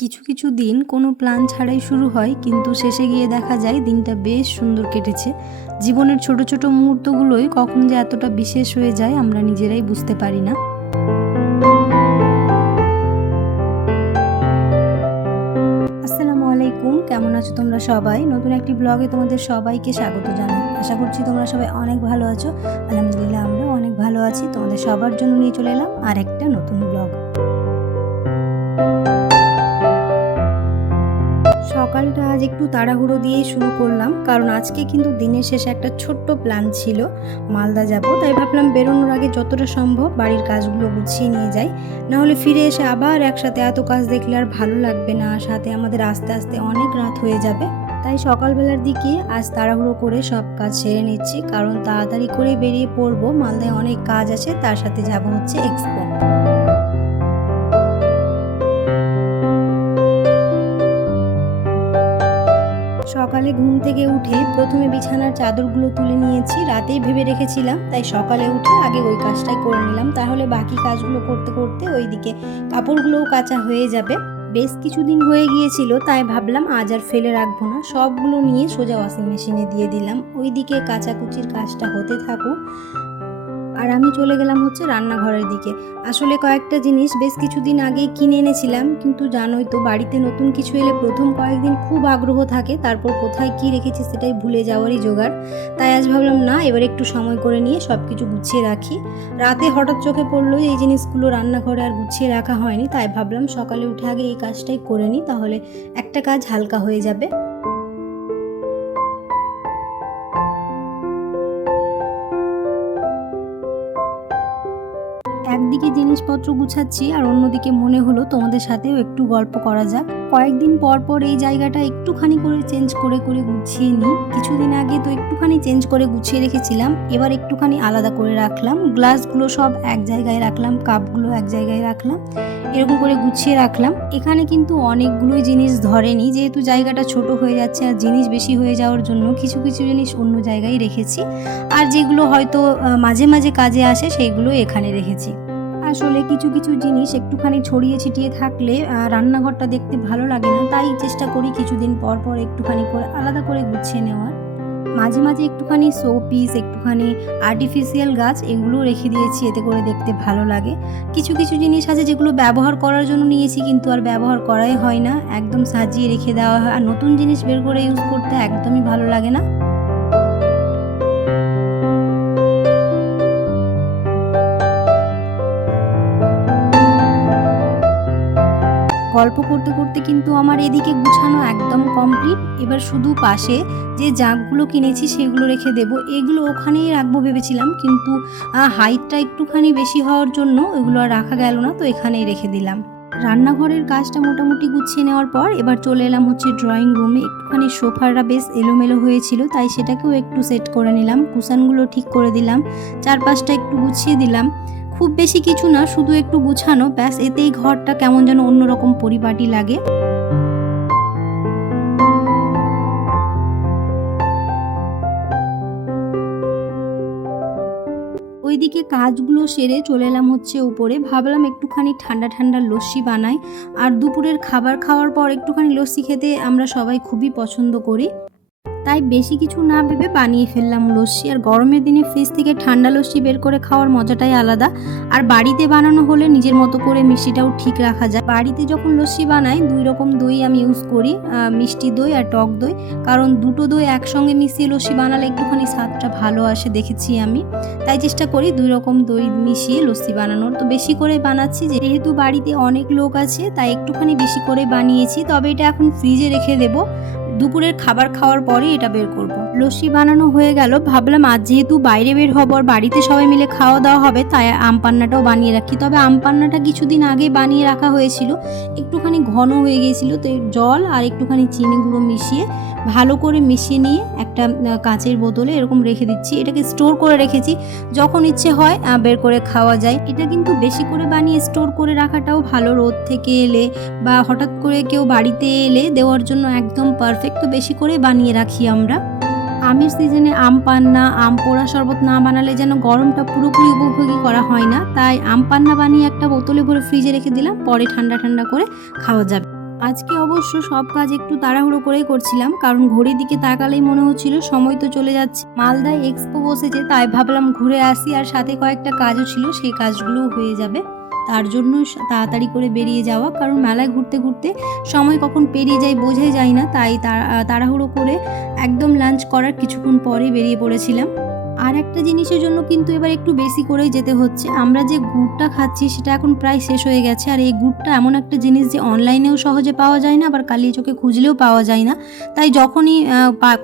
কিছু কিছু দিন কোনো প্ল্যান ছাড়াই শুরু হয়, কিন্তু শেষে গিয়ে দেখা যায় দিনটা বেশ সুন্দর কেটেছে। জীবনের ছোট ছোট মুহূর্তগুলোই কখন যে এতটা বিশেষ হয়ে যায় আমরা নিজেরাই বুঝতে পারি না। আসসালামু আলাইকুম, কেমন আছো তোমরা সবাই? নতুন একটি ব্লগে তোমাদের সবাইকে স্বাগত জানাই। আশা করছি তোমরা সবাই অনেক ভালো আছো। আলহামদুলিল্লাহ আমরাও অনেক ভালো আছি। তোমাদের সবার জন্য নিয়ে চলে এলাম আর একটা নতুন ব্লগ। সকালটা আজ একটু তাড়াহুড়ো দিয়েই শুরু করলাম, কারণ আজকে কিন্তু দিনের শেষে একটা ছোট্ট প্ল্যান ছিল, মালদা যাব। তাই ভাবলাম বেরোনোর আগে যতটা সম্ভব বাড়ির কাজগুলো গুছিয়ে নিয়ে যাই, নাহলে ফিরে এসে আবার একসাথে এত কাজ দেখলে আর ভালো লাগবে না, সাথে আমাদের আস্তে আস্তে অনেক রাত হয়ে যাবে। তাই সকালবেলার দিকে আজ তাড়াহুড়ো করে সব কাজ সেরে নিচ্ছি, কারণ তাড়াতাড়ি করে বেরিয়ে পড়বো। মালদায় অনেক কাজ আছে, তার সাথে যাব হচ্ছে এক্সপো। সকালে ঘুম থেকে উঠে প্রথমে বিছানার চাদরগুলো তুলে নিয়েছি, রাতেই ভেবে রেখেছিলাম, তাই সকালে উঠে আগে ওই কাজটাই করে নিলাম, তাহলে বাকি কাজগুলো করতে করতে ওইদিকে কাপড়গুলোও কাচা হয়ে যাবে। বেশ কিছুদিন হয়ে গিয়েছিল, তাই ভাবলাম আজ আর ফেলে রাখবো না, সবগুলো নিয়ে সোজা ওয়াশিং মেশিনে দিয়ে দিলাম। ওইদিকে কাচাকুচির কাজটা হতে থাকুক আর আমি চলে গেলাম হচ্ছে রান্নাঘরের দিকে। আসলে কয়েকটা জিনিস বেশ কিছুদিন আগেই কিনে এনেছিলাম, কিন্তু জানোই তো বাড়িতে নতুন কিছু এলে প্রথম কয়েকদিন খুব আগ্রহ থাকে, তারপর কোথায় কি রেখেছি সেটাই ভুলে যাওয়ারই জোগাড়। তাই আজ ভাবলাম না, এবার একটু সময় করে নিয়ে সব কিছু গুছিয়ে রাখি। রাতে হঠাৎ চোখে পড়লো এই জিনিসগুলো রান্নাঘরে আর গুছিয়ে রাখা হয়নি, তাই ভাবলাম সকালে উঠে আগে এই কাজটাই করে নিই, তাহলে একটা কাজ হালকা হয়ে যাবে। একদিকে জিনিসপত্র গুছাচ্ছি আর অন্যদিকে মনে হলো তোমাদের সাথেও একটু গল্প করা যাক। কয়েকদিন পর পর এই জায়গাটা একটুখানি করে চেঞ্জ করে করে গুছিয়ে নিই। কিছুদিন আগে তো একটুখানি চেঞ্জ করে গুছিয়ে রেখেছিলাম, এবার একটুখানি আলাদা করে রাখলাম। গ্লাসগুলো সব এক জায়গায় রাখলাম, কাপগুলো এক জায়গায় রাখলাম, এরকম করে গুছিয়ে রাখলাম। এখানে কিন্তু অনেকগুলোই জিনিস ধরেনি, যেহেতু জায়গাটা ছোট হয়ে যাচ্ছে আর জিনিস বেশি হয়ে যাওয়ার জন্য কিছু কিছু জিনিস অন্য জায়গায় রেখেছি, আর যেগুলো হয়তো মাঝে মাঝে কাজে আসে সেইগুলো এখানে রেখেছি। আসলে কিছু কিছু জিনিস একটুখানি ছড়িয়ে ছিটিয়ে থাকলে রান্নাঘরটা দেখতে ভালো লাগে না, তাই চেষ্টা করি কিছুদিন পর পর একটুখানি করে আলাদা করে গুছিয়ে নেওয়ার। মাঝে মাঝে একটুখানি শো পিস, একটুখানি আর্টিফিশিয়াল গাছ, এগুলো রেখে দিয়েছি, এতে করে দেখতে ভালো লাগে। কিছু কিছু জিনিস আছে যেগুলো ব্যবহার করার জন্য নিয়েছি, কিন্তু আর ব্যবহার করাই হয় না, একদম সাজিয়ে রেখে দেওয়া হয়। আর নতুন জিনিস বের করে ইউজ করতে একদমই ভালো লাগে না। গল্প করতে করতে কিন্তু আমার এদিকে গুছানো একদম কমপ্লিট। এবার শুধু পাশে যে জাগগুলো কিনেছি সেগুলো রেখে দেব। এগুলো ওখানেই রাখবো ভেবেছিলাম, কিন্তু হাইটটা একটুখানি বেশি হওয়ার জন্য ওইগুলো আর রাখা গেল না, তো এখানেই রেখে দিলাম। রান্নাঘরের কাজটা মোটামুটি গুছিয়ে নেওয়ার পর এবার চলে এলাম হচ্ছে ড্রয়িং রুমে। একটুখানি সোফাটা বেশ এলোমেলো হয়েছিল, তাই সেটাকেও একটু সেট করে নিলাম, কুশনগুলো ঠিক করে দিলাম, চারপাশটা একটু গুছিয়ে দিলাম। খুব বেশি কিছু না, শুধু একটু গুছানো, ব্যাস, এতেই ঘরটা কেমন যেন অন্যরকম পরিপাটি লাগে। ওইদিকে কাজগুলো সেরে চলে এলাম হচ্ছে উপরে। ভাবলাম একটুখানি ঠান্ডা ঠান্ডা লস্যি বানাই, আর দুপুরের খাবার খাওয়ার পর একটুখানি লস্যি খেতে আমরা সবাই খুবই পছন্দ করি, তাই বেশি কিছু না ভেবে বানিয়ে ফেললাম লস্যি। আর গরমের দিনে ফ্রিজ থেকে ঠান্ডা লস্যি বের করে খাওয়ার মজাটাই আলাদা। আর বাড়িতে বানানো হলে নিজের মতো করে মিষ্টিটাও ঠিক রাখা যায়। বাড়িতে যখন লস্যি বানাই 2 রকম দই আমি ইউজ করি, মিষ্টি দই আর টক দই, কারণ দুটো দই একসঙ্গে মিশিয়ে লস্যি বানালে একটুখানি স্বাদটা ভালো আসে দেখেছি আমি, তাই চেষ্টা করি 2 রকম দই মিশিয়ে লস্যি বানানোর। তো বেশি করে বানাচ্ছি, যেহেতু বাড়িতে অনেক লোক আছে তাই একটুখানি বেশি করে বানিয়েছি। তবে এটা এখন ফ্রিজে রেখে দেবো, দুপুরের খাবার খাওয়ার পরে এটা বের করব। লস্যি বানানো হয়ে গেল, ভাবলাম আজ যেহেতু বাইরে বের হব আর বাড়িতে সবাই মিলে খাওয়া দাওয়া হবে, তাই আম পান্নাটাও বানিয়ে রাখি। তবে আম পান্নাটা কিছুদিন আগে বানিয়ে রাখা হয়েছিল, একটুখানি ঘন হয়ে গিয়েছিল, তো জল আর একটুখানি চিনি গুঁড়ো মিশিয়ে ভালো করে মিশিয়ে নিয়ে একটা কাঁচের বোতলে এরকম রেখে দিচ্ছি। এটাকে স্টোর করে রেখেছি, যখন ইচ্ছে হয় বের করে খাওয়া যায়। এটা কিন্তু বেশি করে বানিয়ে স্টোর করে রাখাটাও ভালো, রোদ থেকে এলে বা হঠাৎ করে কেউ বাড়িতে এলে দেওয়ার জন্য একদম পারফেক্ট। তো বেশি করে বানিয়ে রাখি আমরা। আমের সিজনে আম পান্না, আম পোড়া শরবত না বানালে যেন গরমটা পুরোপুরি উপভোগী করা হয় না, তাই আম পান্না বানিয়ে একটা বোতলে ভরে ফ্রিজে রেখে দিলাম, পরে ঠান্ডা ঠান্ডা করে খাওয়া যাবে। আজকে অবশ্য সব কাজ একটু তাড়াহুড়ো করেই করছিলাম, কারণ ঘড়ির দিকে তাকালেই মনে হচ্ছিল সময় তো চলে যাচ্ছে। মালদায় এক্সপো বসেছে, তাই ভাবলাম ঘুরে আসি, আর সাথে কয়েকটা কাজও ছিল, সেই কাজগুলোও হয়ে যাবে। তার জন্য তাড়াতাড়ি করে বেরিয়ে যাওয়া, কারণ মেলায় ঘুরতে ঘুরতে সময় কখন পেরিয়ে যায় বোঝাই যায় না, তাই তাড়াহুড়ো করে একদম লাঞ্চ করার কিছুক্ষণ পরেই বেরিয়ে পড়েছিলাম। আর একটা জিনিসের জন্য কিন্তু এবার একটু বেশি করেই যেতে হচ্ছে। আমরা যে গুড়টা খাচ্ছি সেটা এখন প্রায় শেষ হয়ে গেছে, আর এই গুড়টা এমন একটা জিনিস যে অনলাইনেও সহজে পাওয়া যায় না, আবার কালিয়ে চোখে খুঁজলেও পাওয়া যায় না। তাই যখনই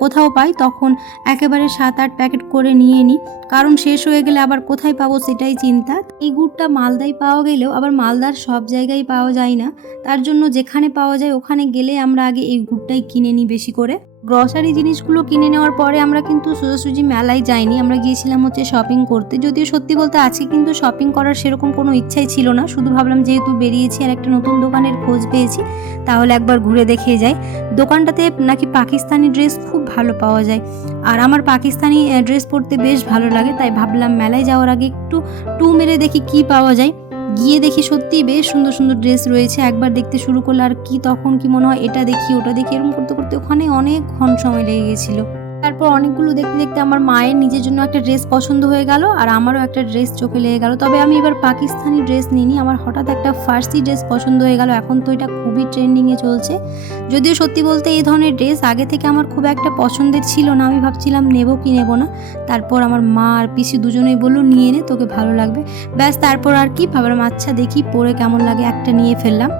কোথাও পাই তখন একেবারে 7-8 প্যাকেট করে নিয়ে নিই, কারণ শেষ হয়ে গেলে আবার কোথায় পাবো সেটাই চিন্তা। এই গুড়টা মালদায় পাওয়া গেলেও আবার মালদার সব জায়গায় পাওয়া যায় না, তার জন্য যেখানে পাওয়া যায় ওখানে গেলে আমরা আগে এই গুড়টাই কিনে নিই বেশি করে। গ্রসারি জিনিসগুলো কিনে নেওয়ার পরে আমরা কিন্তু সোজাসুজি মেলায় যাইনি, আমরা গিয়েছিলাম হচ্ছে শপিং করতে। যদিও সত্যি বলতে আজকে কিন্তু শপিং করার সেরকম কোনো ইচ্ছাই ছিল না, শুধু ভাবলাম যেহেতু বেরিয়েছি আর একটা নতুন দোকানের খোঁজ পেয়েছি, তাহলে একবার ঘুরে দেখে যাই। দোকানটাতে নাকি পাকিস্তানি ড্রেস খুব ভালো পাওয়া যায়, আর আমার পাকিস্তানি ড্রেস পরতে বেশ ভালো লাগে, তাই ভাবলাম মেলায় যাওয়ার আগে একটু মেরে দেখি কি পাওয়া যায়। গিয়ে দেখি সত্যিই বেশ সুন্দর সুন্দর ড্রেস রয়েছে। একবার দেখতে শুরু করলে আর তখন কি মনে হয় এটা দেখি ওটা দেখি, এরকম করতে করতে ওখানে অনেকক্ষণ সময় লেগে গেছিলো। তারপর অনেকগুলো দেখতে দেখতে আমার মায়ের নিজের জন্য একটা ড্রেস পছন্দ হয়ে গেল, আর আমারও একটা ড্রেস চোখে লেগে গেল। তবে আমি এবার পাকিস্তানি ড্রেস নিইনি, আমার হঠাৎ একটা ফার্সি ড্রেস পছন্দ হয়ে গেল। এখন তো এটা খুবই ট্রেন্ডিংয়ে চলছে। যদিও সত্যি বলতে এই ধরনের ড্রেস আগে থেকে আমার খুব একটা পছন্দের ছিল না, আমি ভাবছিলাম নেব কি নেব না। তারপর আমার মা আর পিসি দুজনেই বললো নিয়ে নে, তোকে ভালো লাগবে। ব্যাস তারপর আর কি, ভাবলাম আচ্ছা দেখি পরে কেমন লাগে, একটা নিয়ে ফেললাম।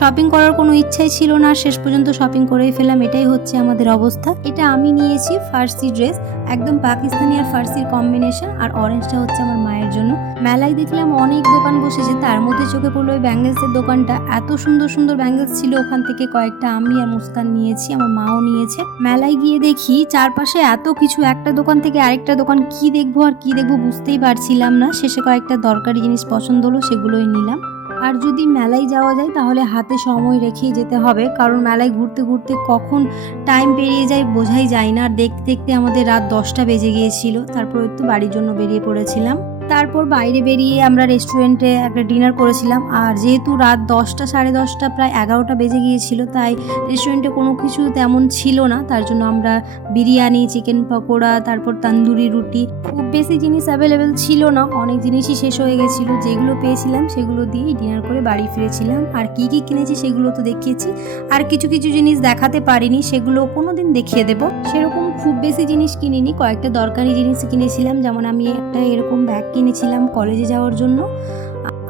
শপিং করার কোনো ইচ্ছাই ছিল না, শেষ পর্যন্ত শপিং করেই ফেললাম। এটাই হচ্ছে আমাদের অবস্থা। এটা আমি নিয়েছি ফার্সি ড্রেস, একদম পাকিস্তানি আর ফার্সির কম্বিনেশন, আর অরেঞ্জটা হচ্ছে আমার মায়ের জন্য। মেলায় দেখলাম অনেক দোকান বসেছে, তার মধ্যে চোখে পড়লো ওই ব্যাঙ্গেলসের দোকানটা। এত সুন্দর সুন্দর ব্যাঙ্গেলস ছিল, ওখান থেকে কয়েকটা আমি আর মুস্কান নিয়েছি, আমার মাও নিয়েছে। মেলায় গিয়ে দেখি চারপাশে এত কিছু, একটা দোকান থেকে আরেকটা দোকান, কি দেখবো আর কি দেখবো বুঝতেই পারছিলাম না। শেষে কয়েকটা দরকারি জিনিস পছন্দ হলো, সেগুলোই নিলাম। আর যদি মেলায় যাওয়া যায় তাহলে হাতে সময় রেখেই যেতে হবে, কারণ মেলায় ঘুরতে ঘুরতে কখন টাইম পেরিয়ে যায় বোঝাই যায় না। দেখতে দেখতে আমাদের রাত 10টা বেজে গিয়েছিল, তারপর একটু বাড়ির জন্য বেরিয়ে পড়েছিলাম। তারপর বাইরে বেরিয়ে আমরা রেস্টুরেন্টে একটা ডিনার করেছিলাম, আর যেহেতু রাত 10টা 10:30 প্রায় 11টা বেজে গিয়েছিল, তাই রেস্টুরেন্টে কোনো কিছু তেমন ছিল না, তার জন্য আমরা বিরিয়ানি, চিকেন পকোড়া, তারপর তন্দুরি রুটি, খুব বেশি জিনিস অ্যাভেলেবেল ছিল না, অনেক জিনিসই শেষ হয়ে গেছিলো। যেগুলো পেয়েছিলাম সেগুলো দিয়েই ডিনার করে বাড়ি ফিরেছিলাম। আর কি কি কিনেছি সেগুলো তো দেখিয়েছি, আর কিছু কিছু জিনিস দেখাতে পারিনি, সেগুলো কোনো দিন দেখিয়ে দেবো। সেরকম খুব বেশি জিনিস কিনিনি, কয়েকটা দরকারি জিনিস কিনেছিলাম। যেমন আমি একটা এরকম ব্যাগ কিনেছিলাম কলেজে যাওয়ার জন্য,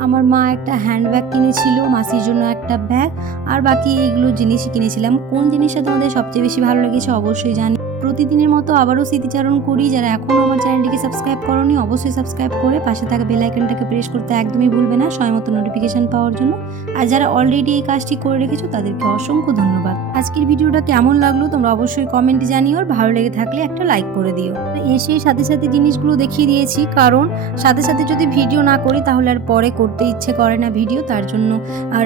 আমার মা একটা হ্যান্ডব্যাগ কিনেছিল, মাসির জন্য একটা ব্যাগ, আর বাকি এইগুলো জিনিসই কিনেছিলাম। কোন জিনিসটা তোমাদের সবচেয়ে বেশি ভালো লেগেছে অবশ্যই জানি। প্রতিদিনের মতো আবারও স্মৃতিচারণ করি, যারা এখনও আমার চ্যানেলটিকে সাবস্ক্রাইব করোনি অবশ্যই সাবস্ক্রাইব করে পাশে থাকা বেল আইকনটাকে প্রেস করতে একদমই ভুলবে না, সময় মতো নোটিফিকেশান পাওয়ার জন্য। আর যারা অলরেডি এই কাজটি করে রেখেছো তাদেরকে অসংখ্য ধন্যবাদ। আজকের ভিডিওটা কেমন লাগলো তোমরা অবশ্যই কমেন্টে জানিও, আর ভালো লেগে থাকলে একটা লাইক করে দিও। এসেই সাথে সাথে জিনিসগুলো দেখিয়ে দিয়েছি, কারণ সাথে সাথে যদি ভিডিও না করি তাহলে আর পরে করতে ইচ্ছে করে না ভিডিও, তার জন্য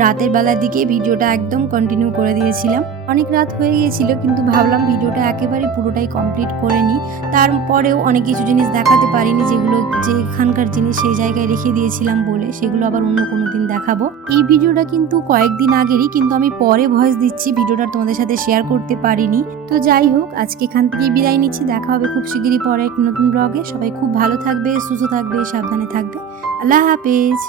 রাতের বেলার দিকে ভিডিওটা একদম কন্টিনিউ করে দিয়েছিলাম। অনেক রাত হয়ে গিয়েছিল, কিন্তু ভাবলাম ভিডিওটা একেবারে পুরোটাই কমপ্লিট করে নিই। তারপরেও অনেক কিছু জিনিস দেখাতে পারিনি, যেগুলো যেখানকার জিনিস সেই জায়গায় রেখে দিয়েছিলাম বলে, সেগুলো আবার অন্য কোনো দিন দেখাবো। এই ভিডিওটা কিন্তু কয়েকদিন আগেরই, কিন্তু আমি পরে ভয়েস দিচ্ছি, ভিডিওটা তোমাদের সাথে শেয়ার করতে পারিনি। তো যাই হোক, আজকে এখান থেকেই বিদায় নিচ্ছি, দেখা হবে খুব শিগগিরই পরে এক নতুন ব্লগে। সবাই খুব ভালো থাকবে, সুস্থ থাকবে, সাবধানে থাকবে। আল্লাহ হাফেজ।